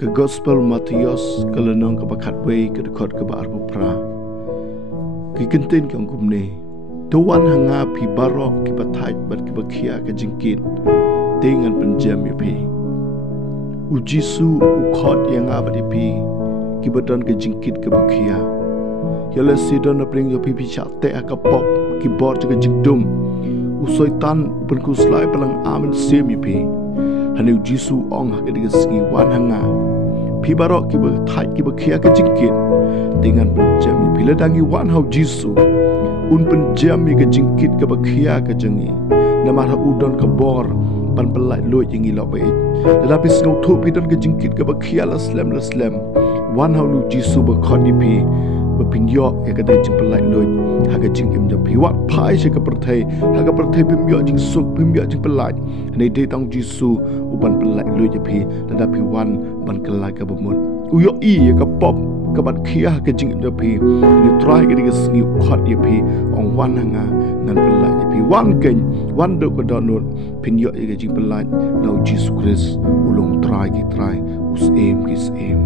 ke Gospel Matius ke lenong ke bakat wei ke dekot ke ba arbu pra ki kentin kang kumne tuan hanga pi barok ki bathai bat ki bakhia ke jingkit dengan penjam pi ujisu ukhot yang abadi pi ki badan ke jingkit ke bakhia yala sidon na bring yo pi chate ka pop ki bor ke jigdum usoitan upen kuslai palang amen semi pi hanu jisu ong ha ke ski wan hanga pi barok ki bathai ki bakhia ke jingkit dengan penjam pi ledangi wan hau jisu un penjam ke jingkit ke bakhia ke jengi namara udon ke bor pan pelai lo jengi lo bait tetapi snow thu pi don ke jingkit ke bakhia laslam wan hau nu jisu ba khodi pi ba pinyo ya ka jing pelai lo ha ka jing im jam pi wat pai se ka perthai ha ka perthai pimyo jing suk pimyo jing pelai nei de tang jisu uban pelai lo je pi tetapi wan ban kelai ka bemun uyo I ya ka pop ka bat khia ka jing im pi ni trai ka diga sngi khot ye pi ong wan hanga ngan pelai ye pi wan ken wan do ka donut pinyo ye jing pelai no jisu Christ ulung trai ki trai us em